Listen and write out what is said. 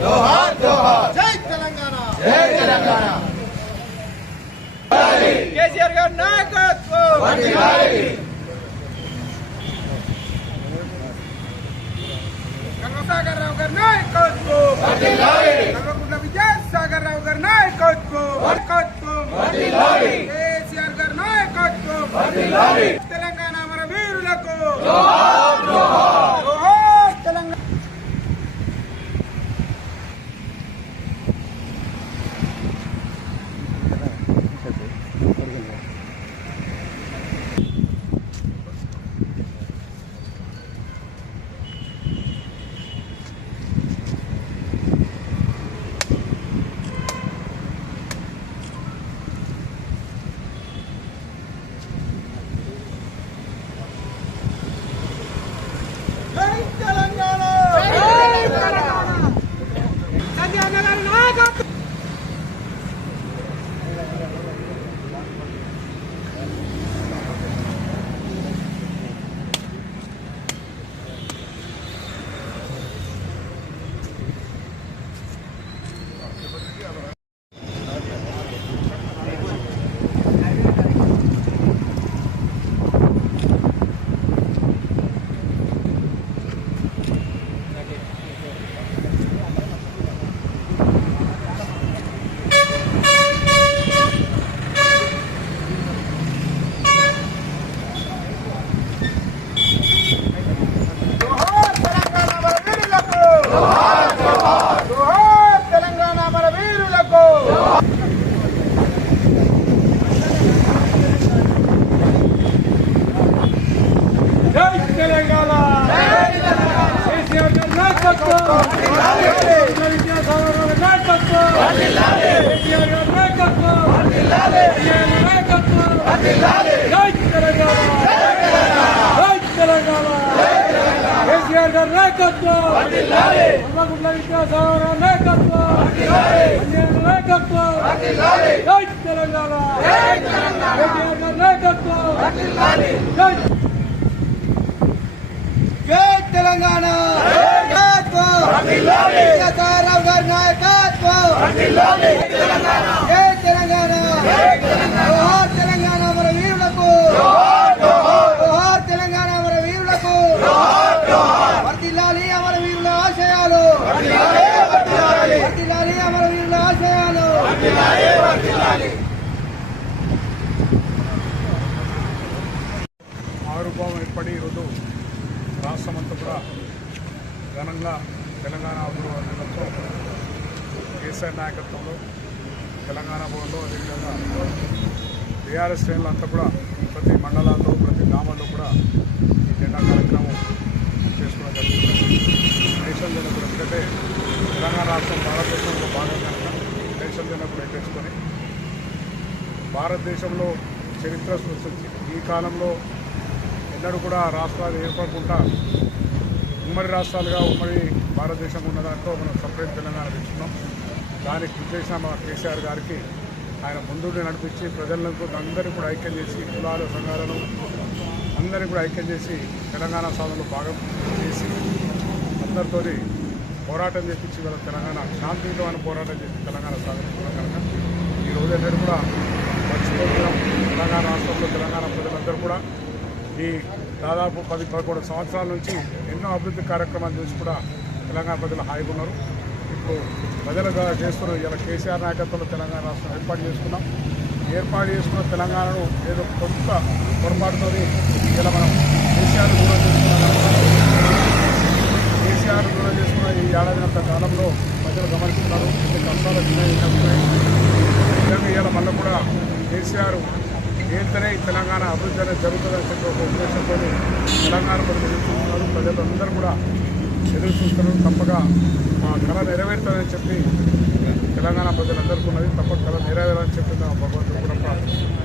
జోహార్ జోహార్ జై తెలంగాణ జై తెలంగాణ కేసీఆర్ గారి నాయకత్వం వర్ధిల్లాలి గంగసాగర్ రావు గారి నాయకత్వం వర్ధిల్లాలి గంగగుండ్ల విజయసాగర్ రావు గారి నాయకత్వం వర్ధిల్లాలి కేసీఆర్ గారి నాయకత్వం వర్ధిల్లాలి తెలంగాణ మన వీరులకు జోహార్ జోహార్ జోహార్ తెలంగాణ కేసీఆర్ గారి నాయకత్వం గంగగుండ్ల విద్యాసాగర్ నాయకత్వం నాయకత్వం జై తెలంగాణ కేసీఆర్ గారి నాయకత్వం జై తెలంగాణ విద్యాసాగర్ రావు గారి నాయకత్వం జై తెలంగాణ జోహార్ తెలంగాణ మన వీరులకు జోహార్ తెలంగాణ మన వీరులకు వర్ధిల్లాలి అమర వీరుల ఆశయాలు వర్ధిల్లాలి అమర వీరుల ఆశయాలు ఆవిర్భావం ఏర్పడి ఈరోజు రాష్ట్రమంతా కూడా ఘనంగా తెలంగాణ అభివృద్ధితో కేసీఆర్ నాయకత్వంలో తెలంగాణ భవన్లో అదేవిధంగా టీఆర్ఎస్ శ్రేణులు అంతా కూడా ప్రతి మండలాల్లో ప్రతి గ్రామాల్లో కూడా ఈ జెండా కార్యక్రమం చేసుకోవడం జరుగుతుంది. దేశం జన కూడా ఎందుకంటే తెలంగాణ రాష్ట్రం భారతదేశంలో భాగం కనుక దేశం జన కూడా ఎక్కించుకొని భారతదేశంలో చరిత్ర సృష్టించి ఈ కాలంలో ఎన్నడూ కూడా రాష్ట్రాలు ఏర్పడకుండా ఉమ్మడి రాష్ట్రాలుగా ఉమ్మడి భారతదేశం ఉన్న దాంట్లో మనం సపరేట్ తెలంగాణ తెచ్చుకున్నాం. దానికి కృషి చేసిన మా కేసీఆర్ గారికి ఆయన ముందుండి నడిపించి ప్రజలకు అందరినీ కూడా ఐక్యం చేసి కులాల సంఘాలను అందరినీ కూడా ఐక్యం చేసి తెలంగాణ సాధనలో భాగం చేసి అందరితో పోరాటం చేపించి వాళ్ళ తెలంగాణ శాంతియుతమైన పోరాటం చేసి తెలంగాణ సాధించడం కనుక ఈ రోజు ఎన్నడూ కూడా మర్చిపోతున్నాం. తెలంగాణ రాష్ట్రంలో తెలంగాణ ప్రజలందరూ కూడా ఈ దాదాపు 10-11 సంవత్సరాల నుంచి ఎన్నో అభివృద్ధి కార్యక్రమాలు చేసి కూడా తెలంగాణ ప్రజలు హాయిగా ఉన్నారు. ఇప్పుడు ప్రజలుగా చేస్తున్న ఇలా కేసీఆర్ నాయకత్వంలో తెలంగాణ రాష్ట్రం ఏర్పాటు చేసుకున్నాం. ఏర్పాటు చేసుకున్న తెలంగాణను ఏదో కొత్త పొరపాటుతో ఇలా మనం కేసీఆర్ దూరం చేసుకున్నాం. కేసీఆర్ దూరం చేసుకున్న ఈ ఏడాదినంత కాలంలో ప్రజలు గమనిస్తున్నారు. ఎన్ని కష్టాలు వచ్చినాయి నిజంగా ఇలా మళ్ళీ కూడా కేసీఆర్ ఏంటనే ఈ తెలంగాణ అభివృద్ధి అనేది జరుగుతుందని చెప్పి ఒక ఉద్దేశంతో తెలంగాణ ప్రజలు ఎదురు చూస్తున్నారు. ప్రజలందరూ కూడా ఎదురు చూస్తున్నారు. తప్పగా మా కళ నెరవేరుతుందని చెప్పి తెలంగాణ ప్రజలందరికీ ఉన్నది. తప్పక కళ నెరవేరాలని చెప్పి భగవంతుడు కూడా ప్రార్థిస్తున్నాం.